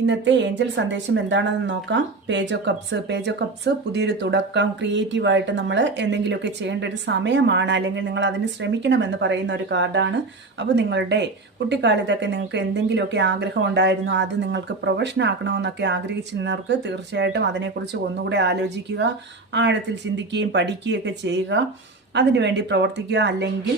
ഇന്നത്തെ ഏഞ്ചൽ സന്ദേശം എന്താണെന്ന് നോക്കാം. പേജ് ഓഫ് കപ്സ് പുതിയൊരു തുടക്കം, ക്രിയേറ്റീവായിട്ട് നമ്മൾ എന്തെങ്കിലുമൊക്കെ ചെയ്യേണ്ട ഒരു സമയമാണ്, അല്ലെങ്കിൽ നിങ്ങൾ അതിന് ശ്രമിക്കണമെന്ന് പറയുന്ന ഒരു കാർഡാണ്. അപ്പോൾ നിങ്ങളുടെ കുട്ടിക്കാലത്തൊക്കെ നിങ്ങൾക്ക് എന്തെങ്കിലുമൊക്കെ ആഗ്രഹം ഉണ്ടായിരുന്നു, അത് നിങ്ങൾക്ക് പ്രൊഫഷൻ ആക്കണമെന്നൊക്കെ ആഗ്രഹിച്ചിരുന്നവർക്ക് തീർച്ചയായിട്ടും അതിനെക്കുറിച്ച് ഒന്നുകൂടെ ആലോചിക്കുക, ആഴത്തിൽ ചിന്തിക്കുകയും പഠിക്കുകയൊക്കെ ചെയ്യുക, അതിനുവേണ്ടി പ്രവർത്തിക്കുക. അല്ലെങ്കിൽ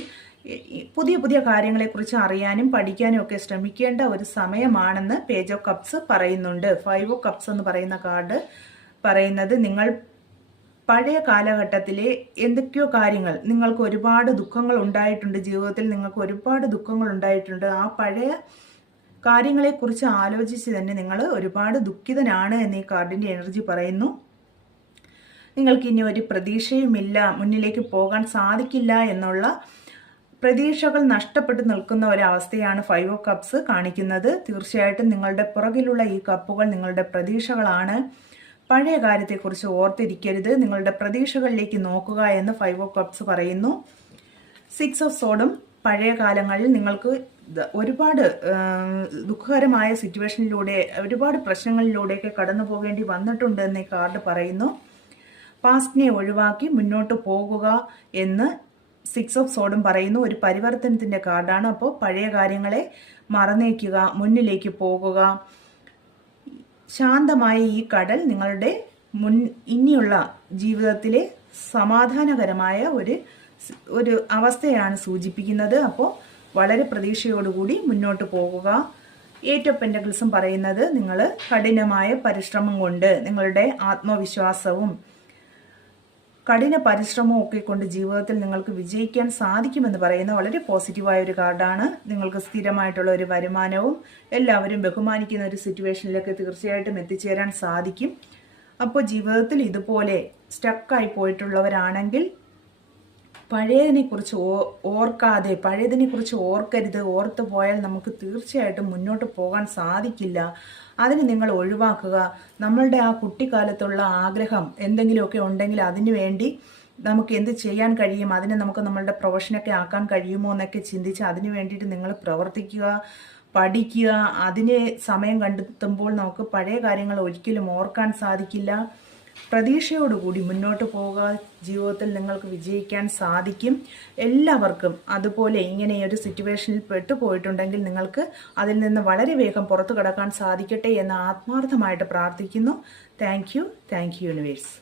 പുതിയ പുതിയ കാര്യങ്ങളെക്കുറിച്ച് അറിയാനും പഠിക്കാനും ഒക്കെ ശ്രമിക്കേണ്ട ഒരു സമയമാണെന്ന് പേജ് ഓഫ് കപ്സ് പറയുന്നുണ്ട്. 5 ഓഫ് കപ്സ് എന്ന് പറയുന്ന കാർഡ് പറയുന്നത് നിങ്ങൾ പഴയ കാലഘട്ടത്തിലെ എന്തൊക്കെയോ കാര്യങ്ങൾ, നിങ്ങൾക്ക് ഒരുപാട് ദുഃഖങ്ങൾ ഉണ്ടായിട്ടുണ്ട്, ജീവിതത്തിൽ നിങ്ങൾക്ക് ഒരുപാട് ദുഃഖങ്ങൾ ഉണ്ടായിട്ടുണ്ട്. ആ പഴയ കാര്യങ്ങളെക്കുറിച്ച് ആലോചിച്ച് തന്നെ നിങ്ങൾ ഒരുപാട് ദുഃഖിതനാണ് എന്ന് ഈ കാർഡിൻ്റെ എനർജി പറയുന്നു. നിങ്ങൾക്ക് ഇനി ഒരു പ്രതീക്ഷയുമില്ല, മുന്നിലേക്ക് പോകാൻ സാധിക്കില്ല എന്നുള്ള പ്രതീക്ഷകൾ നഷ്ടപ്പെട്ടു നിൽക്കുന്ന ഒരവസ്ഥയാണ് 5 ഓഫ് കപ്സ് കാണിക്കുന്നത്. തീർച്ചയായിട്ടും നിങ്ങളുടെ പുറകിലുള്ള ഈ കപ്പുകൾ നിങ്ങളുടെ പ്രതീക്ഷകളാണ്. പഴയ കാര്യത്തെക്കുറിച്ച് ഓർത്തിരിക്കരുത്, നിങ്ങളുടെ പ്രതീക്ഷകളിലേക്ക് നോക്കുക എന്ന് 5 ഓഫ് കപ്സ് പറയുന്നു. 6 ഓഫ് സോഡും പഴയ കാലങ്ങളിൽ നിങ്ങൾക്ക് ഒരുപാട് ദുഃഖകരമായ സിറ്റുവേഷനിലൂടെ, ഒരുപാട് പ്രശ്നങ്ങളിലൂടെയൊക്കെ കടന്നു പോകേണ്ടി വന്നിട്ടുണ്ട് എന്ന് ഈ കാർഡ് പറയുന്നു. പാസ്റ്റിനെ ഒഴിവാക്കി മുന്നോട്ട് പോകുക എന്ന് 6 ഓഫ് സോഡും പറയുന്നു. ഒരു പരിവർത്തനത്തിൻ്റെ കാർഡാണ്. അപ്പോൾ പഴയ കാര്യങ്ങളെ മറന്നേക്കുക, മുന്നിലേക്ക് പോകുക. ശാന്തമായ ഈ കടൽ നിങ്ങളുടെ ഇനിയുള്ള ജീവിതത്തിലെ സമാധാനകരമായ ഒരു അവസ്ഥയാണ് സൂചിപ്പിക്കുന്നത്. അപ്പോൾ വളരെ പ്രതീക്ഷയോടുകൂടി മുന്നോട്ട് പോകുക. 8 ഓഫ് പെന്റക്കിൾസും പറയുന്നത് നിങ്ങൾ കഠിനമായ പരിശ്രമം കൊണ്ട്, നിങ്ങളുടെ ആത്മവിശ്വാസവും കഠിന പരിശ്രമവും ഒക്കെ കൊണ്ട് ജീവിതത്തിൽ നിങ്ങൾക്ക് വിജയിക്കാൻ സാധിക്കുമെന്ന് പറയുന്ന വളരെ പോസിറ്റീവായ ഒരു കാർഡാണ്. നിങ്ങൾക്ക് സ്ഥിരമായിട്ടുള്ള ഒരു വരുമാനവും എല്ലാവരും ബഹുമാനിക്കുന്ന ഒരു സിറ്റുവേഷനിലേക്ക് തീർച്ചയായിട്ടും എത്തിച്ചേരാൻ സാധിക്കും. അപ്പോൾ ജീവിതത്തിൽ ഇതുപോലെ സ്റ്റക്കായി പോയിട്ടുള്ളവരാണെങ്കിൽ പഴയതിനെക്കുറിച്ച് ഓർക്കാതെ, പഴയതിനെക്കുറിച്ച് ഓർക്കരുത്. ഓർത്തു പോയാൽ നമുക്ക് തീർച്ചയായിട്ടും മുന്നോട്ട് പോകാൻ സാധിക്കില്ല. അതിന് നിങ്ങൾ ഒഴിവാക്കുക. നമ്മളുടെ ആ കുട്ടിക്കാലത്തുള്ള ആഗ്രഹം എന്തെങ്കിലുമൊക്കെ ഉണ്ടെങ്കിൽ അതിനു വേണ്ടി നമുക്ക് എന്ത് ചെയ്യാൻ കഴിയും, അതിനെ നമുക്ക് നമ്മളുടെ പ്രൊഫഷനൊക്കെ ആക്കാൻ കഴിയുമോ എന്നൊക്കെ ചിന്തിച്ച് അതിനു വേണ്ടിയിട്ട് നിങ്ങൾ പ്രവർത്തിക്കുക, പഠിക്കുക. അതിന് സമയം കണ്ടെത്തുമ്പോൾ നമുക്ക് പഴയ കാര്യങ്ങൾ ഒരിക്കലും ഓർക്കാൻ സാധിക്കില്ല. പ്രതീക്ഷയോടുകൂടി മുന്നോട്ട് പോവുക, ജീവിതത്തിൽ നിങ്ങൾക്ക് വിജയിക്കാൻ സാധിക്കും. എല്ലാവർക്കും അതുപോലെ ഇങ്ങനെ ഒരു സിറ്റുവേഷനിൽ പെട്ടുപോയിട്ടുണ്ടെങ്കിൽ നിങ്ങൾക്ക് അതിൽ നിന്ന് വളരെ വേഗം പുറത്തു കടക്കാൻ സാധിക്കട്ടെ എന്ന് ആത്മാർത്ഥമായിട്ട് പ്രാർത്ഥിക്കുന്നു. Thank you universe.